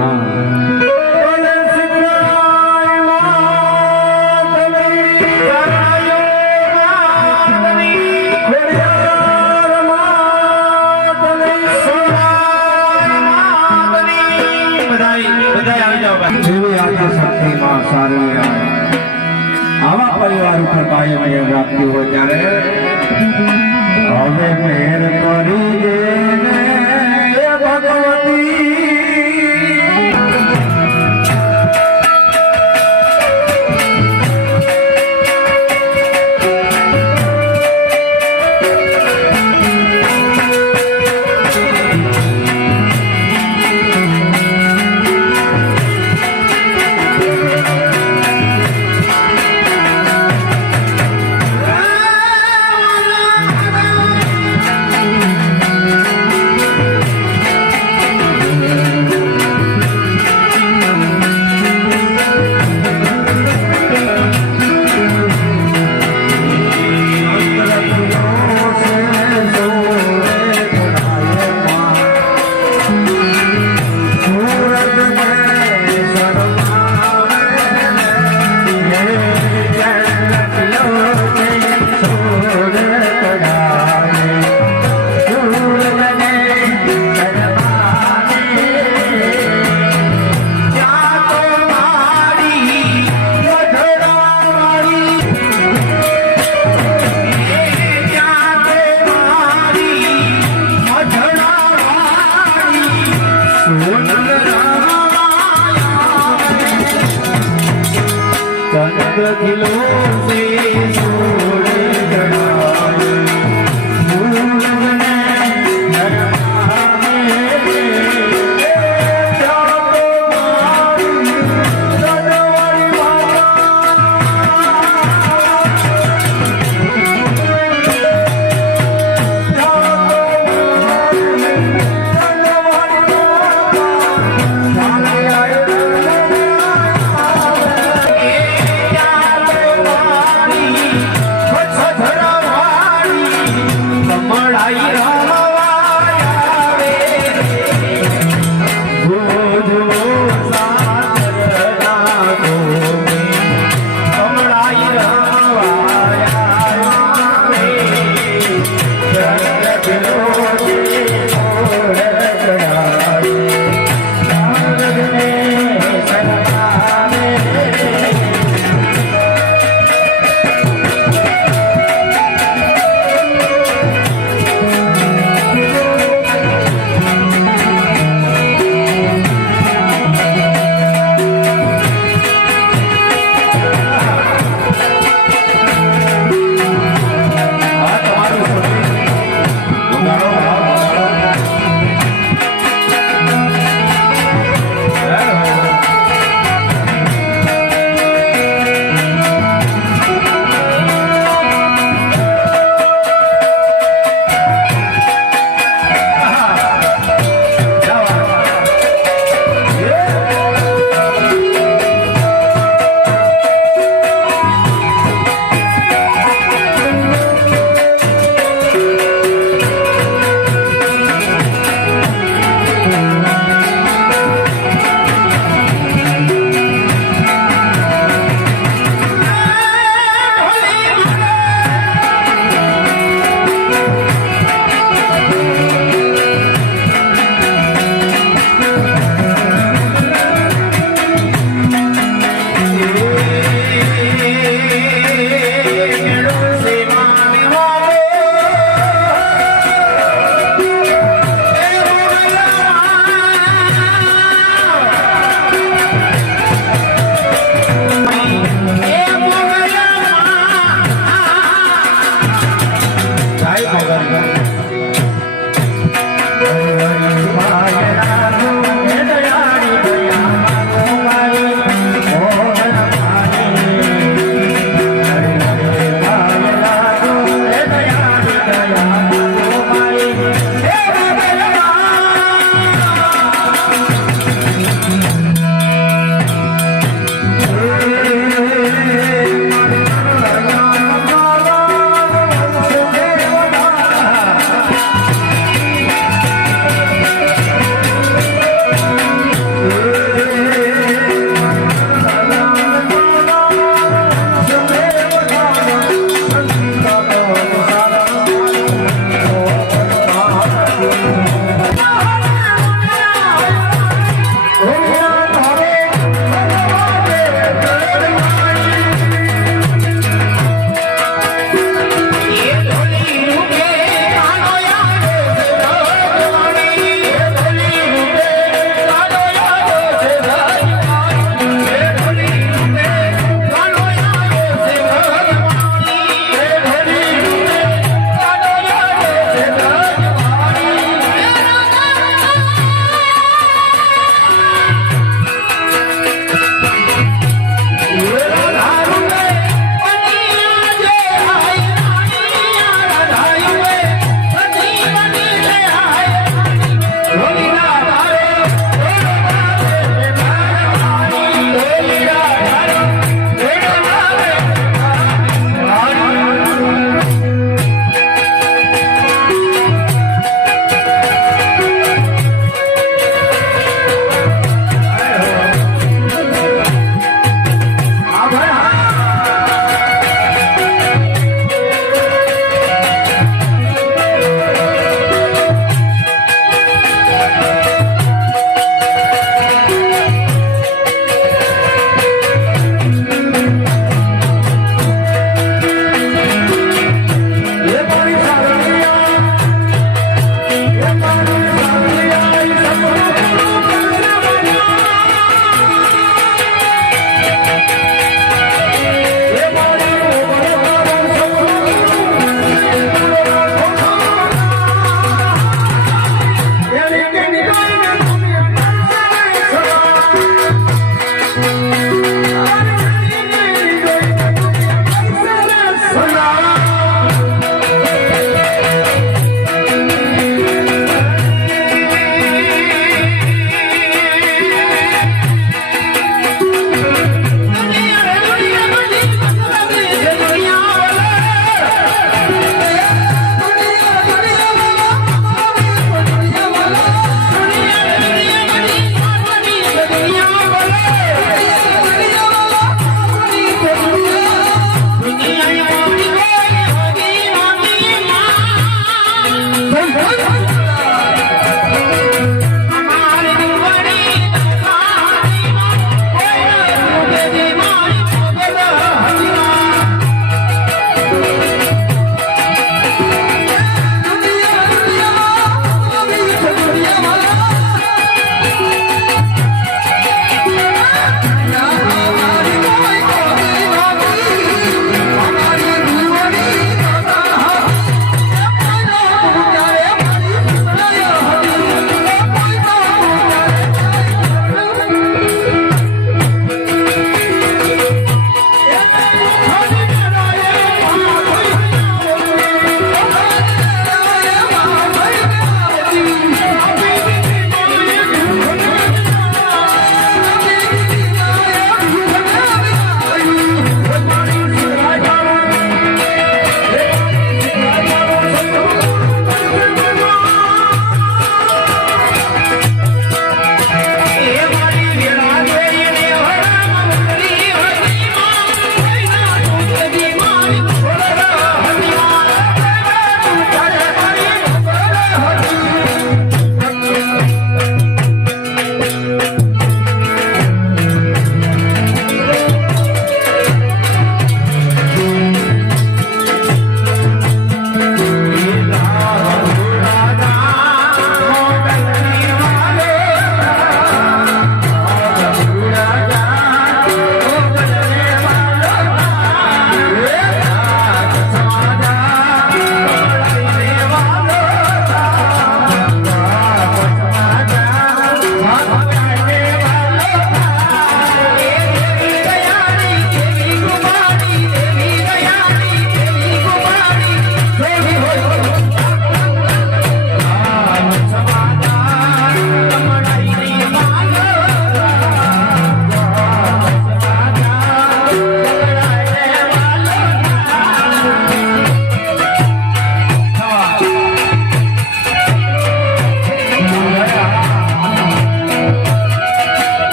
આવે. પરિવાર ઉપર કાયમ રાખતી હોય ત્યારે હવે મેર કરી દે Yeah, yeah, yeah,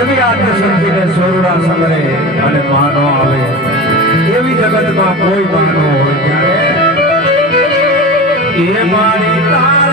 એવી આત્મશક્તિને સોરડા સમરે અને માનો આવે. એવી જગતમાં કોઈ માનો હોય ત્યારે. એ મારી તારા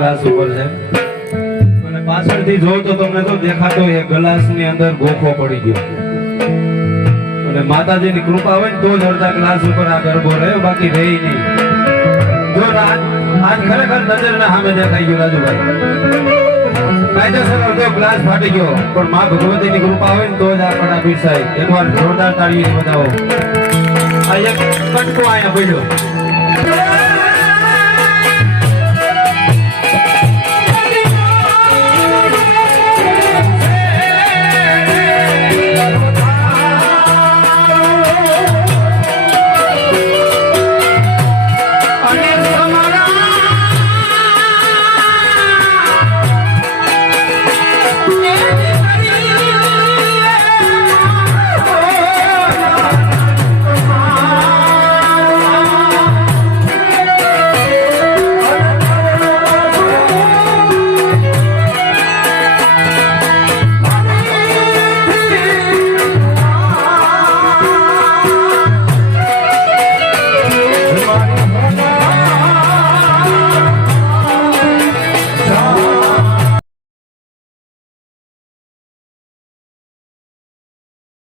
ગ્લાસ ઉપર છે. અને પાછળથી જો તો તમને તો દેખાતો એ ગ્લાસની અંદર ગોખો પડી ગયો. અને માતાજીની કૃપા હોય તો જ અડધા ગ્લાસ ઉપર આ ગરબો રહ્યો, બાકી રહી નહીં. જો આજ ખરેખર નજરના સામે દેખાઈ ગયો રાજુભાઈ. કાયદેસર અડધો ગ્લાસ ફાટી ગયો. પણ માં ભગવતીની કૃપા હોય તો જ આ કડા પીસાય એકવાર જોરદાર તાળીએ બતાવો આ એક કટકો અહીંયા પડ્યો.